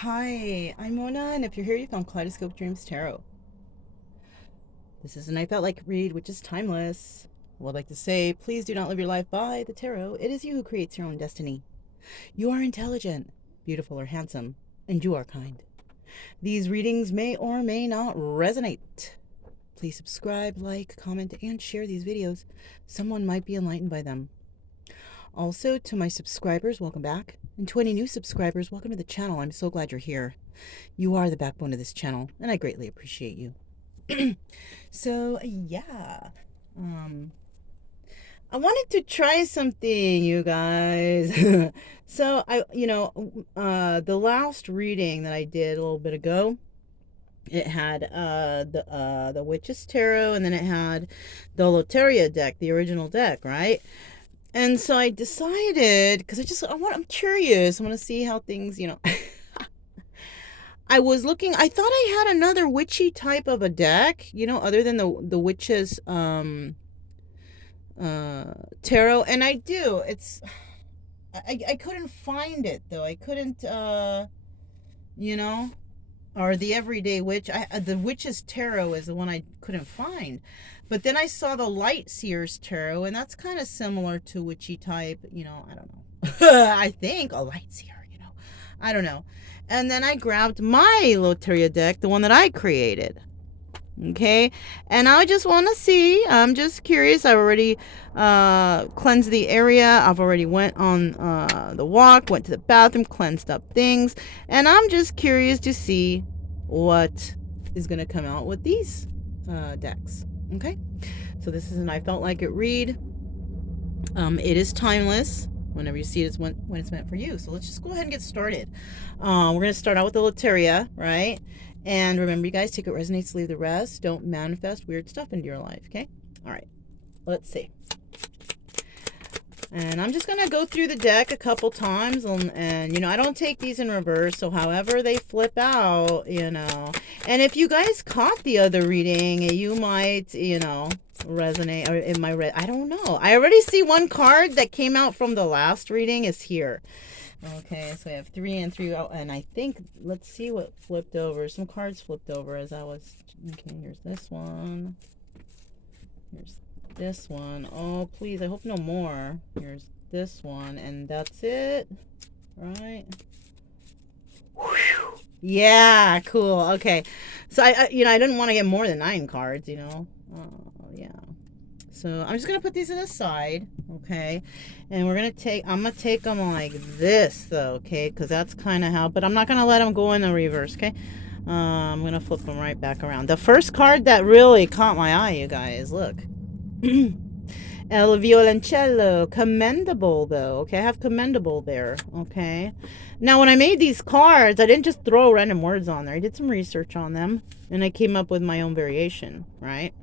Hi, I'm Mona, and if you're here, you found Kaleidoscope Dreams Tarot. This is an I Felt Like read, which is timeless. Well, I'd like to say, please do not live your life by the tarot. It is you who creates your own destiny. You are intelligent, beautiful, or handsome, and you are kind. These readings may or may not resonate. Please subscribe, like, comment, and share these videos. Someone might be enlightened by them. Also, to my subscribers, welcome back. And to any new subscribers, welcome to the channel. I'm so glad you're here. You are the backbone of this channel, and I greatly appreciate you. So, yeah. I wanted to try something, you guys. So, the last reading that I did a little bit ago, it had the Witch's Tarot, and then it had the Loteria deck, the original deck, right? And so I decided, because I'm curious. I want to see how things, I was looking. I thought I had another witchy type of a deck, other than the witches tarot, and I do. I couldn't find it though. I couldn't you know, or the everyday witch. The witches tarot is the one I couldn't find. But then I saw the Light Seers tarot, and that's kind of similar to witchy type. I don't know. I think a Light Seer. I don't know. And then I grabbed my Loteria deck, the one that I created. Okay, and I just want to see. I'm just curious. I already cleansed the area. I've already went on the walk, went to the bathroom, cleansed up things, and I'm just curious to see what is going to come out with these decks. Okay, so this is an I Felt Like It read. It is timeless. Whenever you see it, it's when it's meant for you. So let's just go ahead and get started. We're going to start out with the Loteria, right? And remember, you guys, take what resonates, leave the rest. Don't manifest weird stuff into your life, okay? All right, let's see. And I'm just going to go through the deck a couple times. And I don't take these in reverse. So however they flip out, And if you guys caught the other reading, you might, resonate. Or it might, I don't know. I already see one card that came out from the last reading is here. Okay, so we have 3 and 3. Oh, and I think, let's see what flipped over. Some cards flipped over as I was. Okay, here's this one. Here's this one. Oh, please, I hope no more. Here's this one, and that's it. Right? Whew. Yeah, cool. Okay. So I didn't want to get more than 9 cards, Oh, yeah. So I'm just going to put these to the side, okay? And I'm going to take them like this, though, okay? Because that's kind of how, but I'm not going to let them go in the reverse, okay? I'm going to flip them right back around. The first card that really caught my eye, you guys, look. El Violoncello. Commendable, though, okay? I have commendable there, okay? Now, when I made these cards, I didn't just throw random words on there. I did some research on them, and I came up with my own variation, right?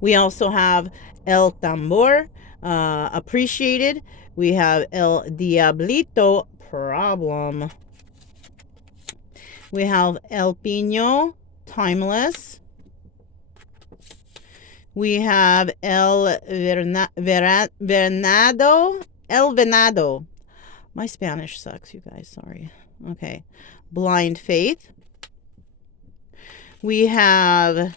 We also have El Tambor, appreciated. We have El Diablito, problem. We have El Pino, timeless. We have El Venado. My Spanish sucks, you guys, sorry. Okay. Blind Faith. We have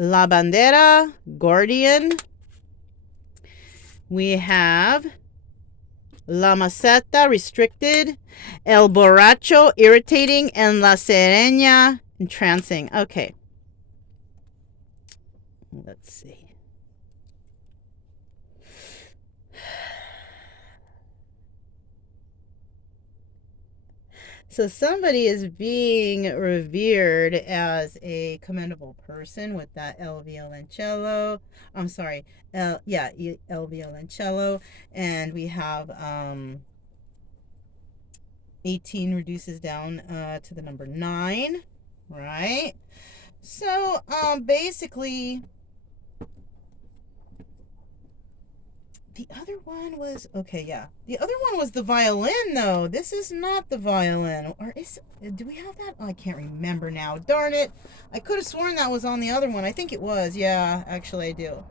La Bandera, Guardian. We have La Maceta, Restricted. El Borracho, Irritating. And La Serena, Entrancing. Okay. Let's see. So somebody is being revered as a commendable person with that El Violoncello. I'm sorry. El Violoncello. And we have 18 reduces down to the number 9. Right? So basically, the other one was, okay, yeah. The other one was the violin, though. This is not the violin. Or do we have that? Oh, I can't remember now. Darn it. I could have sworn that was on the other one. I think it was. Yeah, actually I do.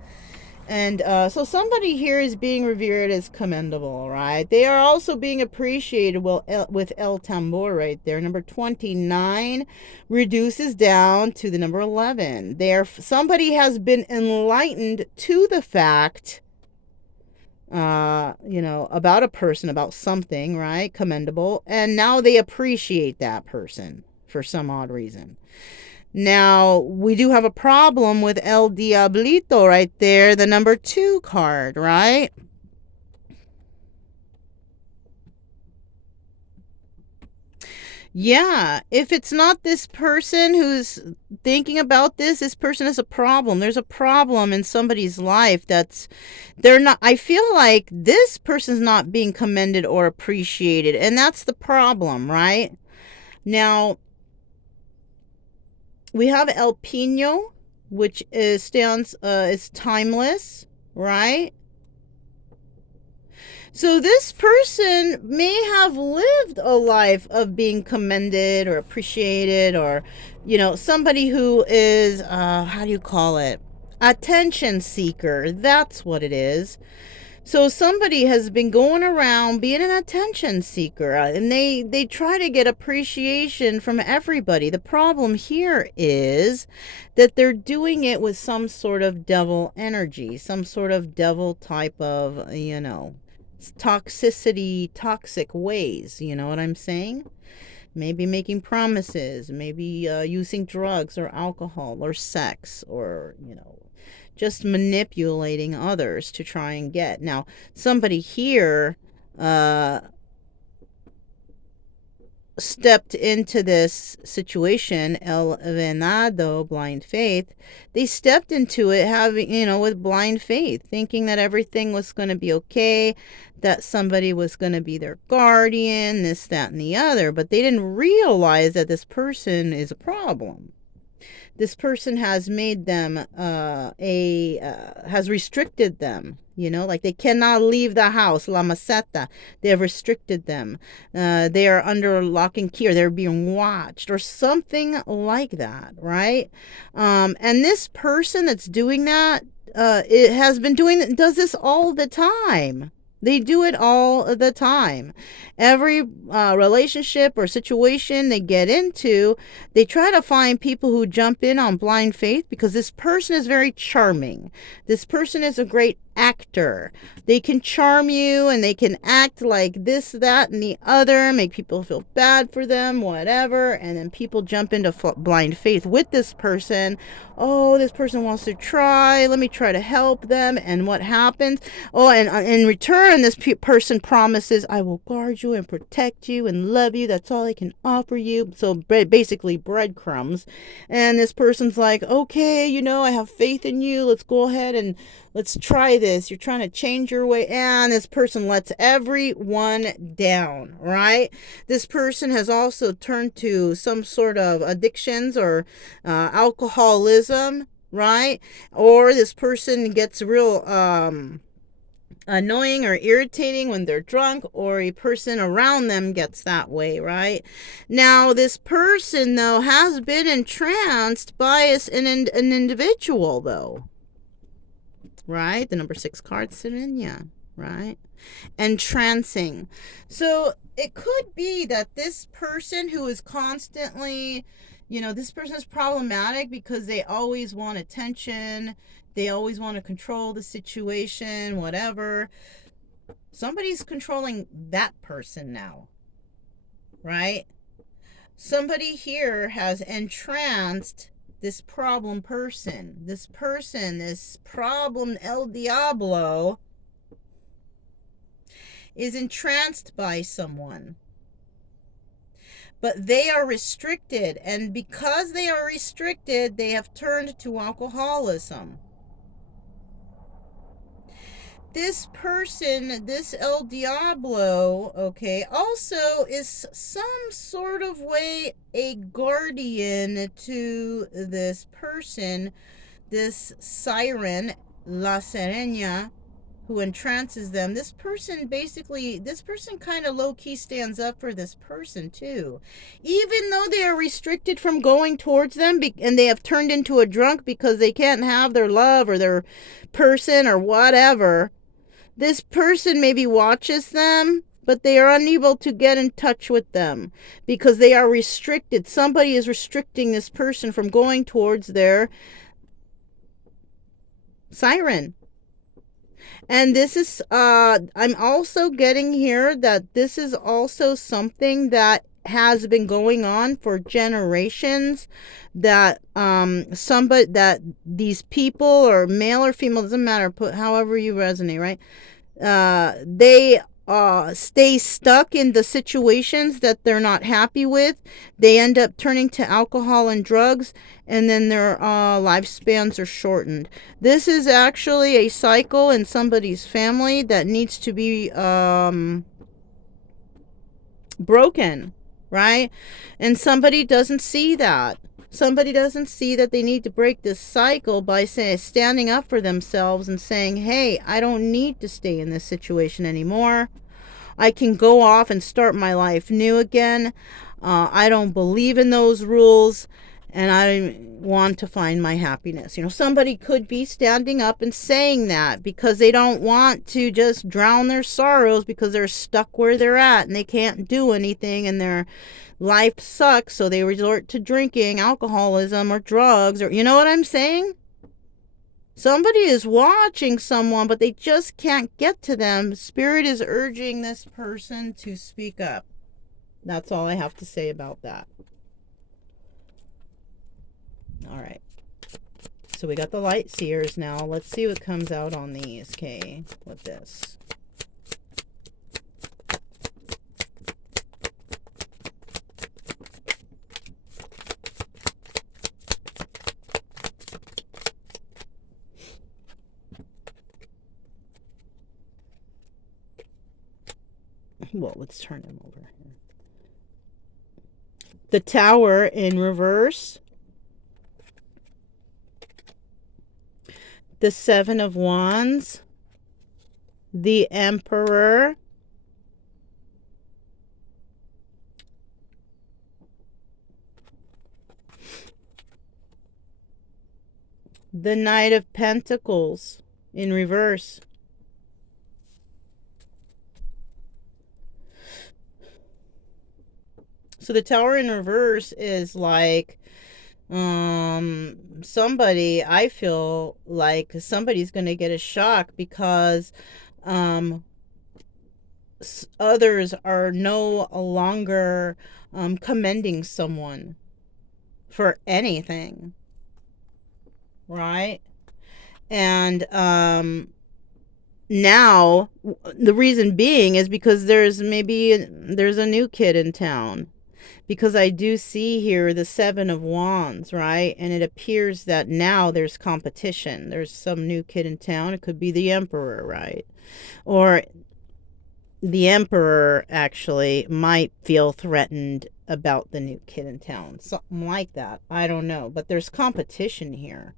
And so somebody here is being revered as commendable, right? They are also being appreciated with El Tambor right there. Number 29 reduces down to the number 11. Somebody has been enlightened to the fact, about a person, about something, right? Commendable. And now they appreciate that person for some odd reason. Now, we do have a problem with El Diablito right there, the number 2 card, right? Yeah, if it's not this person who's thinking about this person is a problem. There's a problem in somebody's life they're not, I feel like this person's not being commended or appreciated, and that's the problem, right? Now, we have El Pino, which is timeless, right? So this person may have lived a life of being commended or appreciated, or, somebody who is, how do you call it? Attention seeker. That's what it is. So somebody has been going around being an attention seeker, and they try to get appreciation from everybody. The problem here is that they're doing it with some sort of devil energy, some sort of devil type of, toxicity, toxic ways. You know what I'm saying? Maybe making promises, maybe using drugs or alcohol or sex, or, just manipulating others to try and get. Now, somebody here stepped into this situation, El Venado, blind faith. They stepped into it having, with blind faith, thinking that everything was going to be okay, that somebody was going to be their guardian, this, that, and the other. But they didn't realize that this person is a problem. This person has made them has restricted them, like they cannot leave the house, la maceta. They have restricted them. They are under lock and key, or they're being watched, or something like that, right? And this person that's doing that, does this all the time. They do it all the time. Every relationship or situation they get into, they try to find people who jump in on blind faith, because this person is very charming. This person is a great actor. They can charm you, and they can act like this, that, and the other, make people feel bad for them, whatever. And then people jump into blind faith with this person. Oh, this person wants to try. Let me try to help them. And what happens? Oh, and in return, this person promises, I will guard you and protect you and love you. That's all I can offer you. So basically breadcrumbs. And this person's like, okay, I have faith in you. Let's go ahead and let's try this. You're trying to change your way. And this person lets everyone down, right? This person has also turned to some sort of addictions or alcoholism, right? Or this person gets real annoying or irritating when they're drunk, or a person around them gets that way, right? Now, this person, though, has been entranced by an individual, though, right? The number 6 card, Serenia, right? Entrancing. So it could be that this person who is constantly, this person is problematic because they always want attention. They always want to control the situation, whatever. Somebody's controlling that person now, right? Somebody here has entranced this problem person. This problem El Diablo, is entranced by someone. But they are restricted, and because they are restricted, they have turned to alcoholism. This person, this El Diablo, okay, also is some sort of way a guardian to this person, this siren, La Serena, who entrances them. This person kind of low-key stands up for this person too, even though they are restricted from going towards them, and they have turned into a drunk because they can't have their love or their person or whatever. This person maybe watches them, but they are unable to get in touch with them because they are restricted. Somebody is restricting this person from going towards their siren. And this is, I'm also getting here that this is also something that has been going on for generations, that that these people, or male or female, doesn't matter, put however you resonate, right? They stay stuck in the situations that they're not happy with. They end up turning to alcohol and drugs, and then their lifespans are shortened. This is actually a cycle in somebody's family that needs to be broken, right? And somebody doesn't see that. Somebody doesn't see that they need to break this cycle by standing up for themselves and saying, hey, I don't need to stay in this situation anymore. I can go off and start my life new again. I don't believe in those rules, and I want to find my happiness. Somebody could be standing up and saying that because they don't want to just drown their sorrows because they're stuck where they're at and they can't do anything and their life sucks, so they resort to drinking, alcoholism, or drugs, or, you know what I'm saying? Somebody is watching someone, but they just can't get to them. Spirit is urging this person to speak up. That's all I have to say about that. All right. So we got the light seers now. Let's see what comes out on these, okay, with this. Well, let's turn him over here. The Tower in reverse. The Seven of Wands. The Emperor. The Knight of Pentacles in reverse. So the Tower in reverse is like somebody, I feel like somebody's going to get a shock because others are no longer commending someone for anything, right? And now the reason being is because there's a new kid in town. Because I do see here the Seven of Wands, right? And it appears that now there's competition. There's some new kid in town. It could be the Emperor, right? Or the Emperor actually might feel threatened about the new kid in town. Something like that. I don't know. But there's competition here.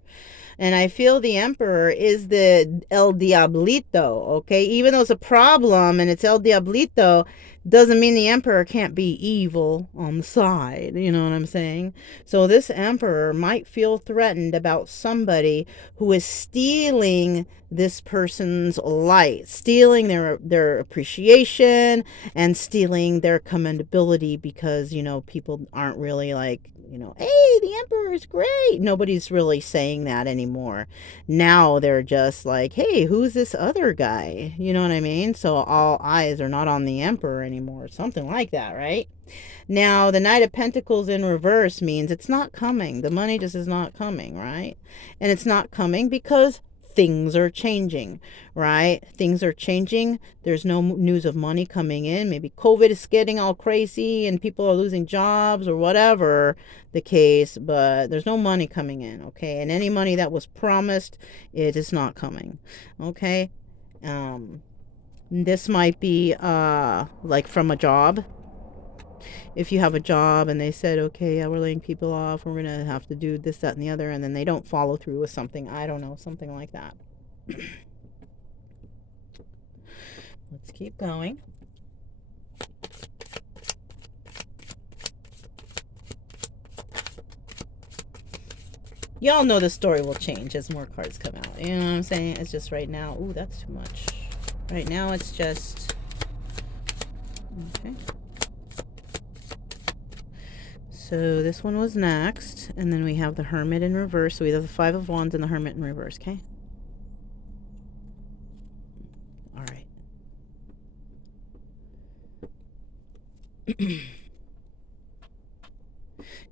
And I feel the Emperor is the El Diablito, okay? Even though it's a problem and it's El Diablito, doesn't mean the Emperor can't be evil on the side. You know what I'm saying? So this Emperor might feel threatened about somebody who is stealing this person's light, stealing their appreciation, and stealing their commendability because, people aren't really like, hey, the Emperor is great. Nobody's really saying that anymore. Now they're just like, hey, who's this other guy? You know what I mean? So all eyes are not on the Emperor anymore. Something like that, right? Now, the Knight of Pentacles in reverse means it's not coming. The money just is not coming, right? And it's not coming because things are changing, right? Things are changing. There's no news of money coming in. Maybe COVID is getting all crazy and people are losing jobs or whatever the case, but there's no money coming in, okay? And any money that was promised, it is not coming, okay? This might be like from a job. If you have a job and they said, okay, yeah, we're laying people off, we're going to have to do this, that, and the other, and then they don't follow through with something, I don't know, something like that. Let's keep going. Y'all know the story will change as more cards come out. You know what I'm saying? It's just right now. Ooh, that's too much. Right now, it's just... Okay. So this one was next. And then we have the Hermit in reverse. So we have the Five of Wands and the Hermit in reverse, okay? All right.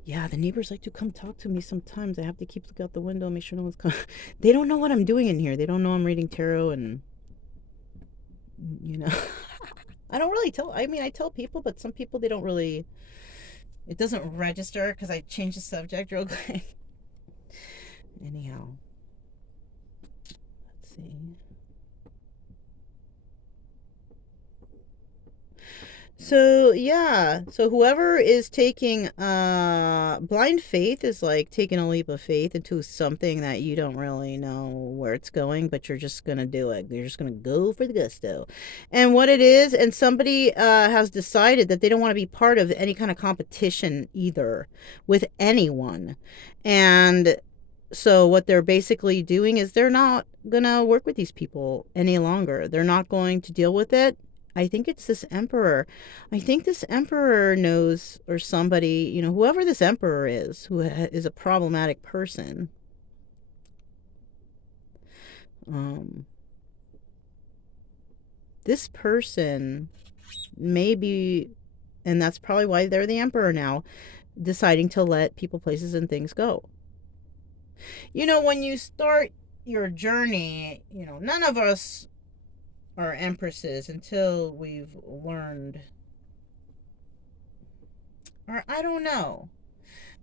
Yeah, the neighbors like to come talk to me sometimes. I have to keep looking out the window, make sure no one's coming. They don't know what I'm doing in here. They don't know I'm reading tarot and, you know. I don't really tell. I mean, I tell people, but some people, they don't really, it doesn't register because I changed the subject real quick. Anyhow, let's see. So yeah, so whoever is taking blind faith is like taking a leap of faith into something that you don't really know where it's going, but you're just gonna do it. You're just gonna go for the gusto. And what it is, and somebody has decided that they don't want to be part of any kind of competition either with anyone. And so what they're basically doing is they're not gonna work with these people any longer. They're not going to deal with it. I think it's this emperor. I think this emperor knows, or somebody, you know, whoever this emperor is, who is a problematic person. This person may be, and that's probably why they're the emperor now, deciding to let people, places, and things go. You know, when you start your journey, you know, none of us are empresses until we've learned, or I don't know.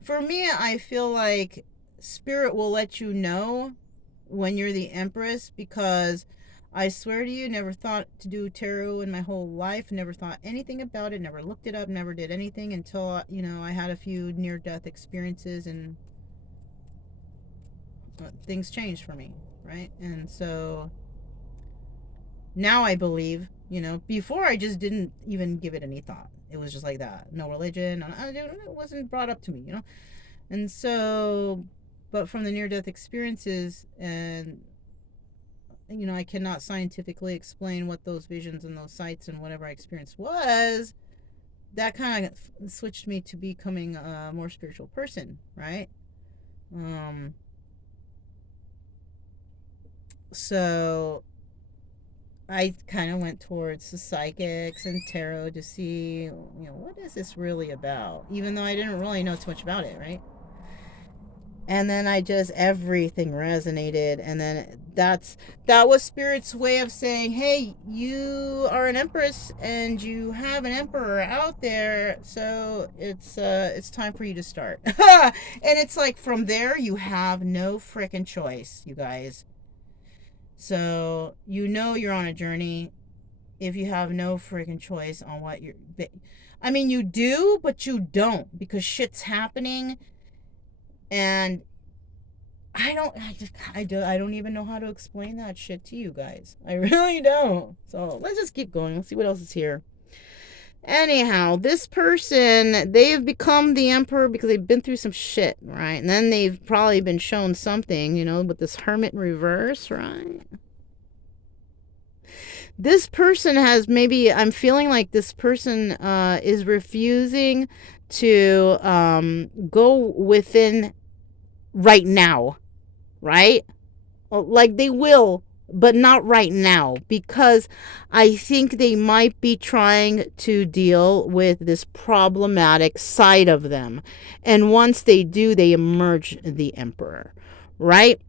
For me, I feel like spirit will let you know when you're the empress, because I swear to you, never thought to do tarot in my whole life, never thought anything about it, never looked it up, never did anything until, you know, I had a few near-death experiences and things changed for me, right? And so now I believe, you know, before I just didn't even give it any thought. It was just like that. No religion. It wasn't brought up to me, you know? And so, but from the near-death experiences, and, you know, I cannot scientifically explain what those visions and those sights and whatever I experienced was, that kind of switched me to becoming a more spiritual person, right? So I kind of went towards the psychics and tarot to see, you know, what is this really about? Even though I didn't really know too much about it, right? And then I just, everything resonated. And then that was Spirit's way of saying, hey, you are an empress and you have an emperor out there. So it's time for you to start. And it's like, from there, you have no frickin' choice, you guys. So, you know, you're on a journey if you have no freaking choice on what you're... I mean, you do, but you don't, because shit's happening, and I don't even know how to explain that shit to you guys. I really don't. So let's just keep going. Let's see what else is here. Anyhow, this person, they've become the emperor because they've been through some shit, right? And then they've probably been shown something, you know, with this Hermit in reverse, right? This person has, maybe, I'm feeling like this person is refusing to go within right now, right? Like, they will, but not right now, because I think they might be trying to deal with this problematic side of them. And once they do, they emerge the emperor, right?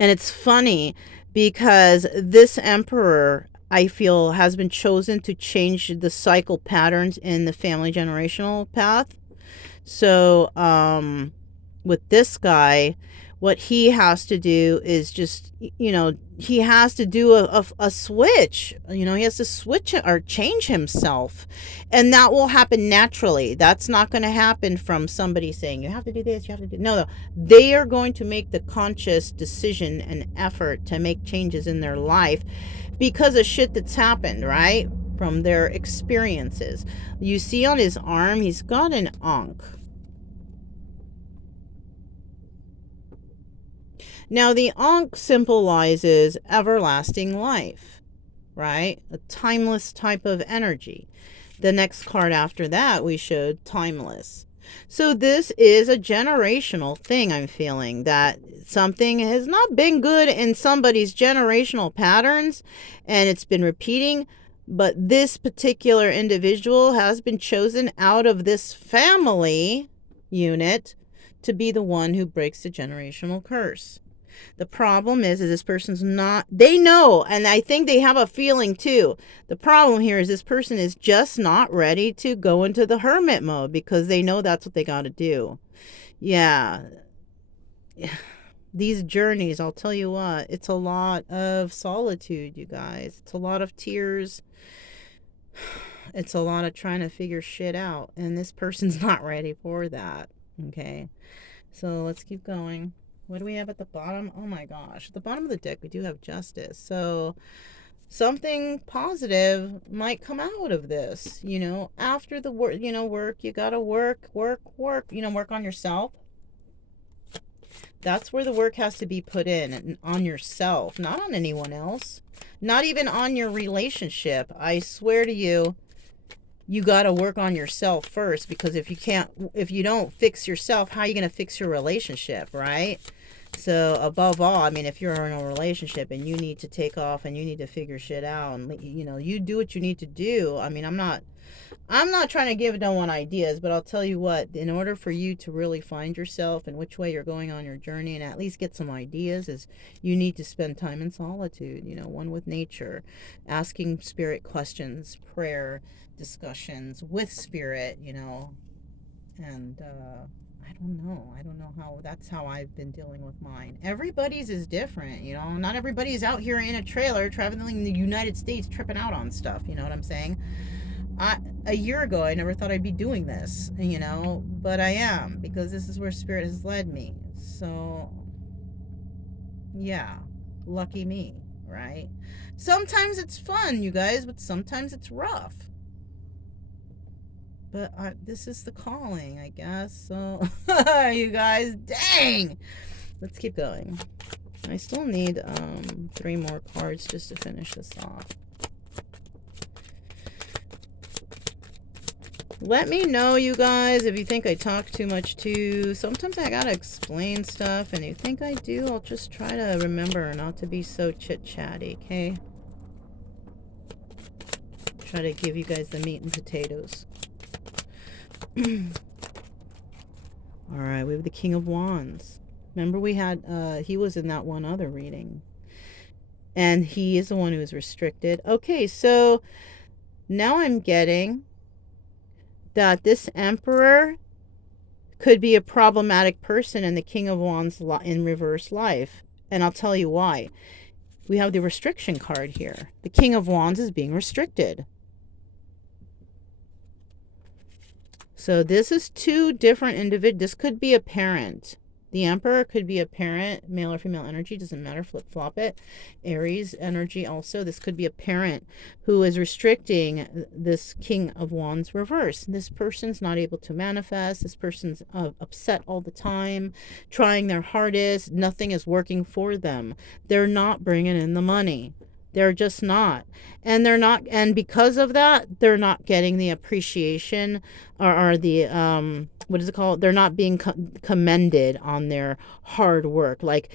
And it's funny because this emperor, I feel, has been chosen to change the cycle patterns in the family generational path. So, with this guy, what he has to do is just, you know, he has to do a switch. You know, he has to switch or change himself. And that will happen naturally. That's not going to happen from somebody saying, you have to do this, you have to do... No. They are going to make the conscious decision and effort to make changes in their life because of shit that's happened, right? From their experiences. You see on his arm, he's got an ankh. Now, the ankh symbolizes everlasting life, right? A timeless type of energy. The next card after that, we showed timeless. So this is a generational thing. I'm feeling that something has not been good in somebody's generational patterns and it's been repeating, but this particular individual has been chosen out of this family unit to be the one who breaks the generational curse. The problem is this person's not, they know, and I think they have a feeling too. The problem here is this person is just not ready to go into the hermit mode because they know that's what they got to do. Yeah. These journeys, I'll tell you what, it's a lot of solitude, you guys. It's a lot of tears. It's a lot of trying to figure shit out, and this person's not ready for that. Okay. So let's keep going. What do we have at the bottom? Oh my gosh. At the bottom of the deck, we do have justice. So something positive might come out of this, you know, after the work, you know, work, you got to work, you know, work on yourself. That's where the work has to be put in, and on yourself, not on anyone else, not even on your relationship. I swear to you, you got to work on yourself first, because if you don't fix yourself, how are you going to fix your relationship, right? So above all, I mean, if you're in a relationship and you need to take off and you need to figure shit out, and you know, you do what you need to do. I mean, I'm not trying to give no one ideas, but I'll tell you what, in order for you to really find yourself and which way you're going on your journey and at least get some ideas, is you need to spend time in solitude, you know, one with nature, asking spirit questions, prayer, discussions with spirit, you know, and I don't know how, that's how I've been dealing with mine. Everybody's is different, you know. Not everybody is out here in a trailer traveling the United States tripping out on stuff, you know what I'm saying? A year ago, I never thought I'd be doing this, you know, but I am, because this is where spirit has led me. So, yeah, lucky me, right? Sometimes it's fun, you guys, but sometimes it's rough. But this is the calling, I guess. So, you guys, dang! Let's keep going. I still need 3 more cards just to finish this off. Let me know, you guys, if you think I talk too much too. Sometimes I gotta explain stuff, and you think I do, I'll just try to remember not to be so chit-chatty, okay? Try to give you guys the meat and potatoes. Alright, we have the King of Wands. Remember we had, he was in that one other reading. And he is the one who is restricted. Okay, so now I'm getting that this Emperor could be a problematic person in the King of Wands in reverse life. And I'll tell you why. We have the restriction card here. The King of Wands is being restricted. So this is 2 different individuals. This could be a parent. The Emperor could be a parent, male or female energy, doesn't matter, flip-flop it. Aries energy also. This could be a parent who is restricting this King of Wands reverse. This person's not able to manifest. This person's upset all the time, trying their hardest. Nothing is working for them. They're not bringing in the money. They're just not. And they're not, and because of that, they're not getting the appreciation or the, what is it called? They're not being commended on their hard work. Like,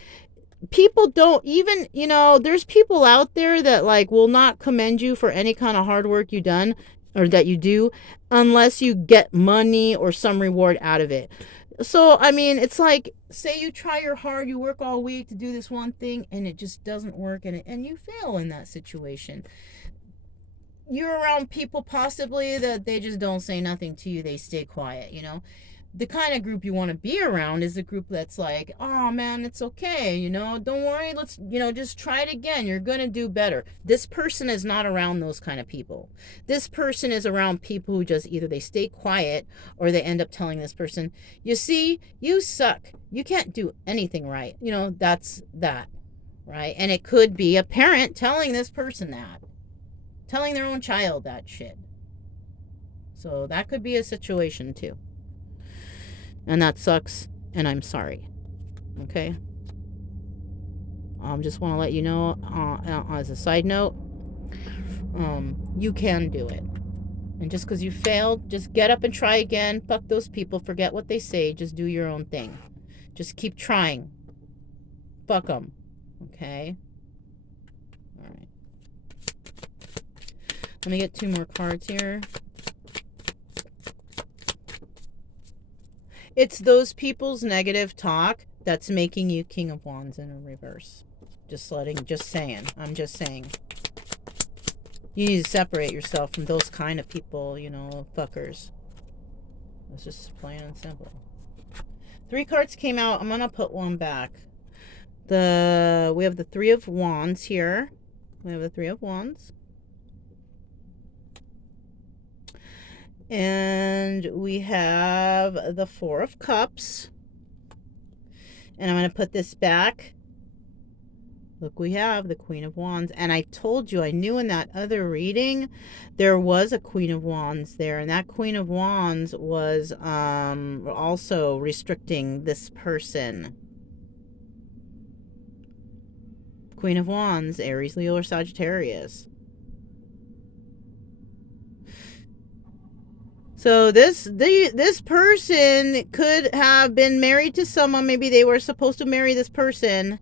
people don't even, you know, there's people out there that like will not commend you for any kind of hard work you done or that you do unless you get money or some reward out of it. So, I mean, it's like, say you try your hard, you work all week to do this one thing, and it just doesn't work, and you fail in that situation. You're around people possibly that they just don't say nothing to you. They stay quiet, you know. The kind of group you want to be around is a group that's like, oh man, it's okay, you know, don't worry, let's, you know, just try it again, you're gonna do better. This person is not around those kind of people. This person is around people who just either they stay quiet or they end up telling this person, you see, you suck, you can't do anything right, you know, that's that. right? And it could be a parent telling this person that, telling their own child that shit. So that could be a situation too. And that sucks, and I'm sorry. Okay? Just want to let you know, as a side note, you can do it. And just because you failed, just get up and try again. Fuck those people. Forget what they say. Just do your own thing. Just keep trying. Fuck them. Okay? All right. Let me get 2 more cards here. It's those people's negative talk that's making you King of Wands in a reverse. Just saying. I'm just saying. You need to separate yourself from those kind of people, fuckers. It's just plain and simple. 3 cards came out. I'm going to put 1 back. We have the 3 of Wands here. We have the 3 of Wands. And we have the 4 of Cups. And I'm going to put this back. Look, we have the Queen of Wands. And I told you, I knew in that other reading, there was a Queen of Wands there. And that Queen of Wands was also restricting this person. Queen of Wands, Aries, Leo, or Sagittarius. So this person could have been married to someone. Maybe they were supposed to marry this person.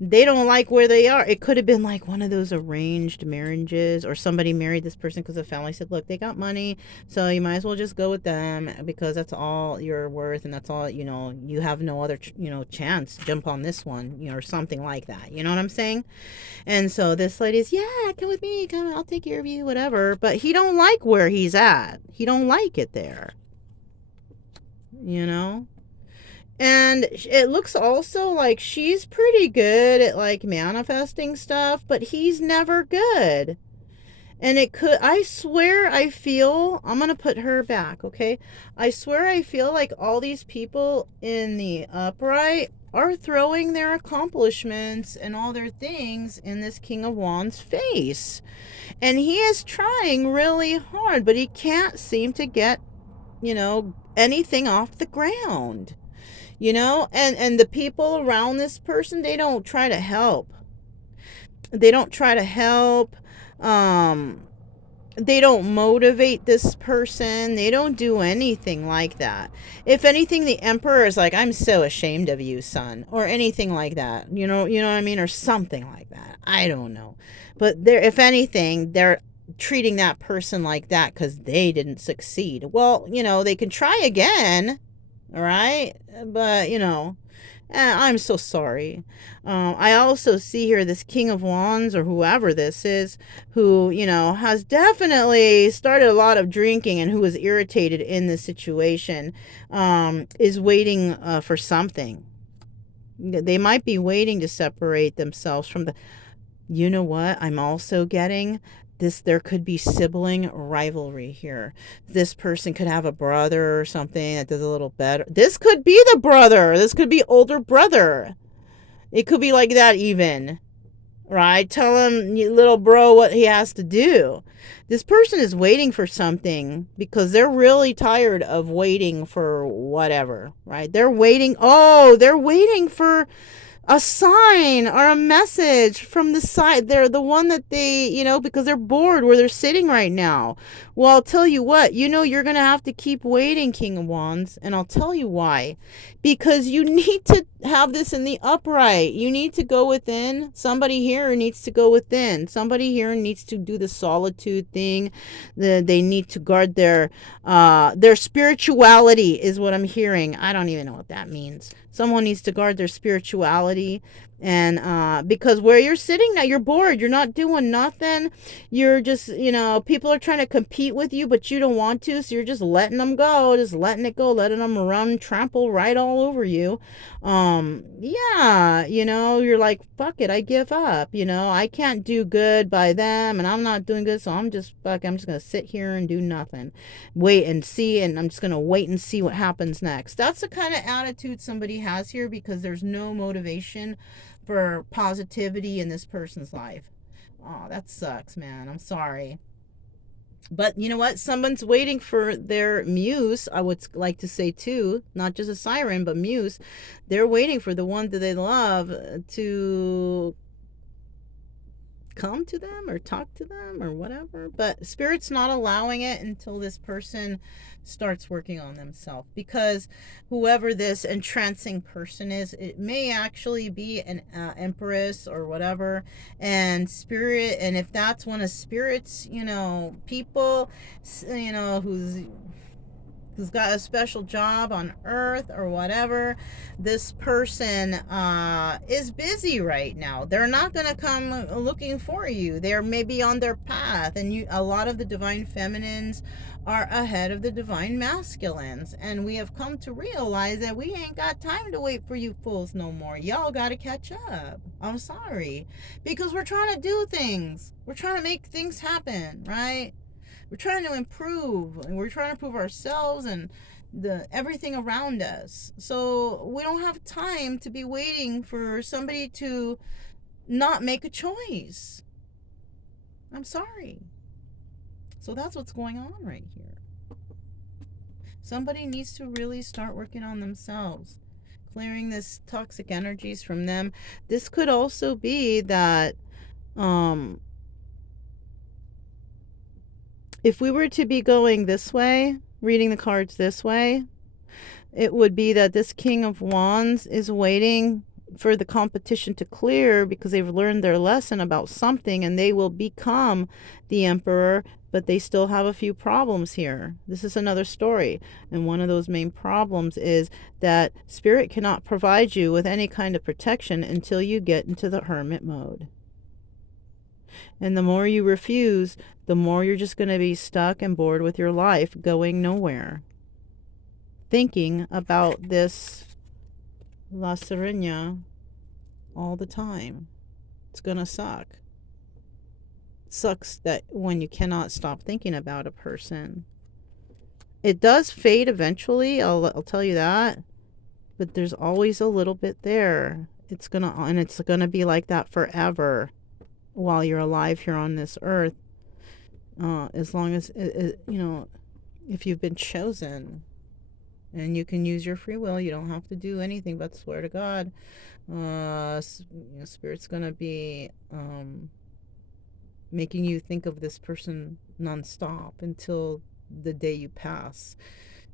They don't like where they are. It could have been like one of those arranged marriages, or somebody married this person because the family said, look, they got money, so you might as well just go with them because that's all you're worth, and that's all, you have no other, chance. Jump on this one, or something like that. You know what I'm saying? And so this lady's, yeah, come with me, come, I'll take care of you, whatever. But he don't like where he's at. He don't like it there. And it looks also like she's pretty good at like manifesting stuff, but he's never good. And I swear I feel, I'm going to put her back, okay? I swear I feel like all these people in the upright are throwing their accomplishments and all their things in this King of Wands face. And he is trying really hard, but he can't seem to get, anything off the ground. And the people around this person, they don't try to help. They don't try to help. They don't motivate this person. They don't do anything like that. If anything, the Emperor is like, I'm so ashamed of you, son, or anything like that. You know what I mean? Or something like that. I don't know. But if anything, they're treating that person like that because they didn't succeed. Well, they can try again. All right. But, I'm so sorry. I also see here this King of Wands, or whoever this is, who, has definitely started a lot of drinking and who is irritated in this situation, is waiting for something. They might be waiting to separate themselves from the... You know what I'm also getting? There could be sibling rivalry here. This person could have a brother or something that does a little better. This could be the brother. This could be older brother. It could be like that even. Right? Tell him, little bro, what he has to do. This person is waiting for something because they're really tired of waiting for whatever. Right? They're waiting. Oh, they're waiting for a sign or a message from the side. They're the one that they, because they're bored where they're sitting right now. Well, I'll tell you what, you're going to have to keep waiting, King of Wands. And I'll tell you why. Because you need to have this in the upright. You need to go within. Somebody here needs to go within. Somebody here needs to do the solitude thing. They need to guard their spirituality is what I'm hearing. I don't even know what that means. Someone needs to guard their spirituality. And because where you're sitting now, you're bored, you're not doing nothing, you're just, people are trying to compete with you, but you don't want to, so you're just letting them go, just letting it go, letting them run, trample right all over you. Yeah, you're like, fuck it, I give up, I can't do good by them, and I'm not doing good, so I'm just gonna sit here and do nothing, wait and see, and I'm just gonna wait and see what happens next. That's the kind of attitude somebody has here, because there's no motivation for positivity in this person's life. Oh, that sucks, man. I'm sorry. But you know what? Someone's waiting for their muse, I would like to say too, not just a siren, but muse. They're waiting for the one that they love to come to them or talk to them or whatever, but spirit's not allowing it until this person starts working on themselves, because whoever this entrancing person is, it may actually be an empress or whatever, and spirit, and if that's one of spirit's people, who's got a special job on earth or whatever, this person is busy right now. They're not going to come looking for you. They're maybe on their path, and a lot of the divine feminines are ahead of the divine masculines, and we have come to realize that we ain't got time to wait for you fools no more. Y'all got to catch up. I'm sorry, because we're trying to do things, we're trying to make things happen, right? We're trying to improve, and we're trying to improve ourselves and the everything around us. So we don't have time to be waiting for somebody to not make a choice. I'm sorry. So that's what's going on right here. Somebody needs to really start working on themselves, clearing this toxic energies from them. This could also be that if we were to be going this way, reading the cards this way, it would be that this King of Wands is waiting for the competition to clear, because they've learned their lesson about something and they will become the emperor, but they still have a few problems here. This is another story. And one of those main problems is that spirit cannot provide you with any kind of protection until you get into the hermit mode. And the more you refuse, the more you're just going to be stuck and bored with your life, going nowhere, thinking about this La Serena all the time. It's gonna suck. It sucks that when you cannot stop thinking about a person. It does fade eventually, I'll tell you that. But there's always a little bit there. It's gonna be like that forever while you're alive here on this earth. As long as if you've been chosen, and you can use your free will, you don't have to do anything but swear to God. Spirit's gonna be making you think of this person nonstop until the day you pass,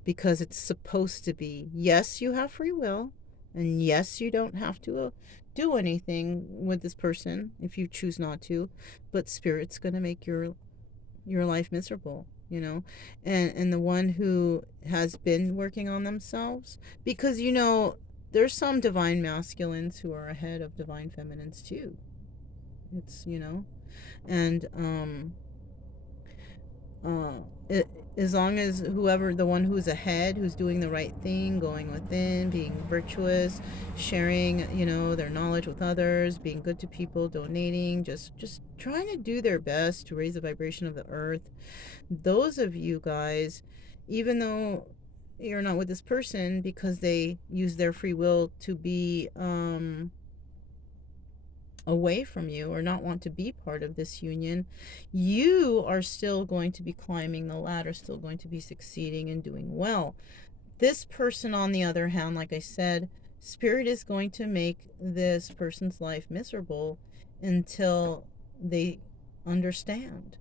because it's supposed to be. Yes, you have free will, and yes, you don't have to do anything with this person if you choose not to, but spirit's gonna make your life miserable, and the one who has been working on themselves, because there's some divine masculines who are ahead of divine feminines too. It's and it, as long as whoever, the one who's ahead, who's doing the right thing, going within, being virtuous, sharing their knowledge with others, being good to people, donating, just trying to do their best to raise the vibration of the earth, those of you guys, even though you're not with this person because they use their free will to be away from you or not want to be part of this union, you are still going to be climbing the ladder, still going to be succeeding and doing well. This person, on the other hand, like I said, spirit is going to make this person's life miserable until they understand.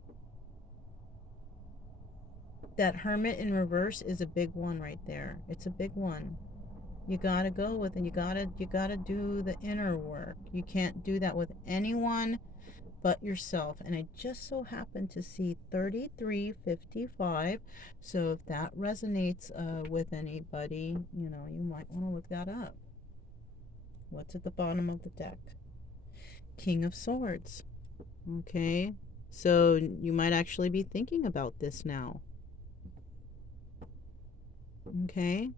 That hermit in reverse is a big one right there. It's a big one. You gotta go with it. You gotta do the inner work. You can't do that with anyone but yourself. And I just so happen to see 3355. So if that resonates with anybody, you might want to look that up. What's at the bottom of the deck? King of Swords. Okay. So you might actually be thinking about this now. Okay.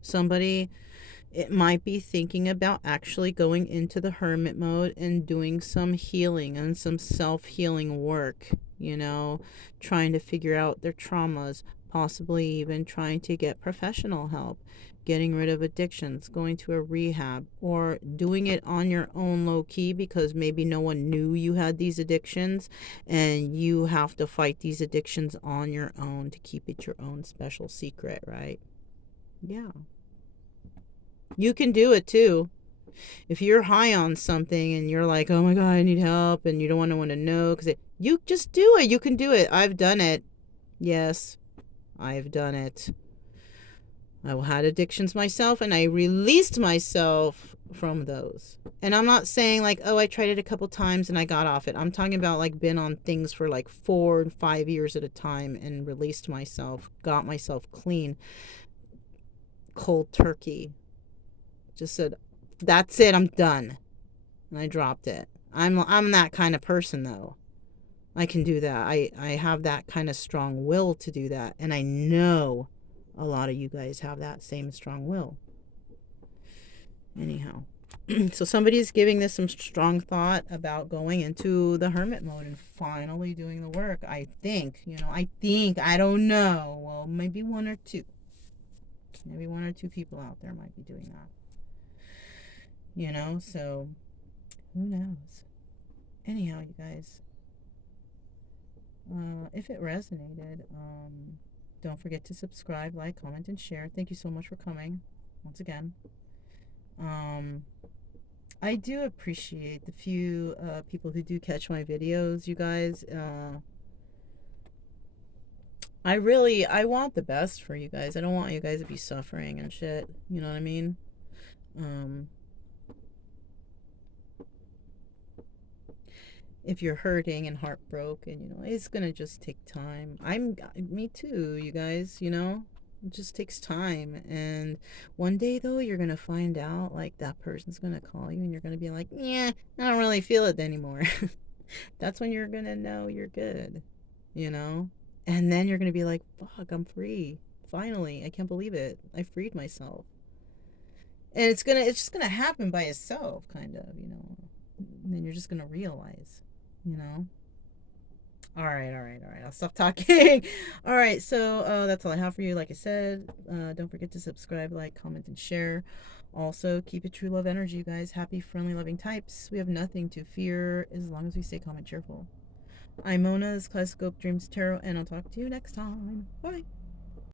Somebody, it might be thinking about actually going into the hermit mode and doing some healing and some self-healing work, trying to figure out their traumas, possibly even trying to get professional help, getting rid of addictions, going to a rehab, or doing it on your own low key because maybe no one knew you had these addictions and you have to fight these addictions on your own to keep it your own special secret, right? Yeah. You can do it too. If you're high on something and you're like, oh my God, I need help, and you don't want anyone to know, you just do it. You can do it. I've done it. Yes, I've done it. I had addictions myself and I released myself from those. And I'm not saying like, oh, I tried it a couple times and I got off it. I'm talking about like been on things for like 4 and 5 years at a time and released myself, got myself clean, cold turkey. Just said, that's it, I'm done. And I dropped it. I'm that kind of person though. I can do that. I have that kind of strong will to do that. And I know a lot of you guys have that same strong will. Anyhow. So somebody's giving this some strong thought about going into the hermit mode and finally doing the work. I think, I don't know. Well, maybe one or two. Maybe one or two people out there might be doing that. So who knows? Anyhow, you guys, if it resonated, don't forget to subscribe, like, comment, and share. Thank you so much for coming once again. I do appreciate the few people who do catch my videos, you guys. I want the best for you guys. I don't want you guys to be suffering and shit. You know what I mean? If you're hurting and heartbroken, it's gonna just take time. Me too, you guys, it just takes time. And one day though, you're gonna find out like that person's gonna call you and you're gonna be like, yeah, I don't really feel it anymore. That's when you're gonna know you're good, and then you're gonna be like, fuck, I'm free. Finally, I can't believe it. I freed myself. And it's just gonna happen by itself, kind of, and then you're just gonna realize, all right. I'll stop talking. All right, so that's all I have for you. Like I said, don't forget to subscribe, like, comment, and share. Also, keep it true love energy, you guys. Happy, friendly, loving types. We have nothing to fear as long as we stay calm and cheerful. I'm Mona. This is Kaleidoscope Dreams Tarot, and I'll talk to you next time. Bye.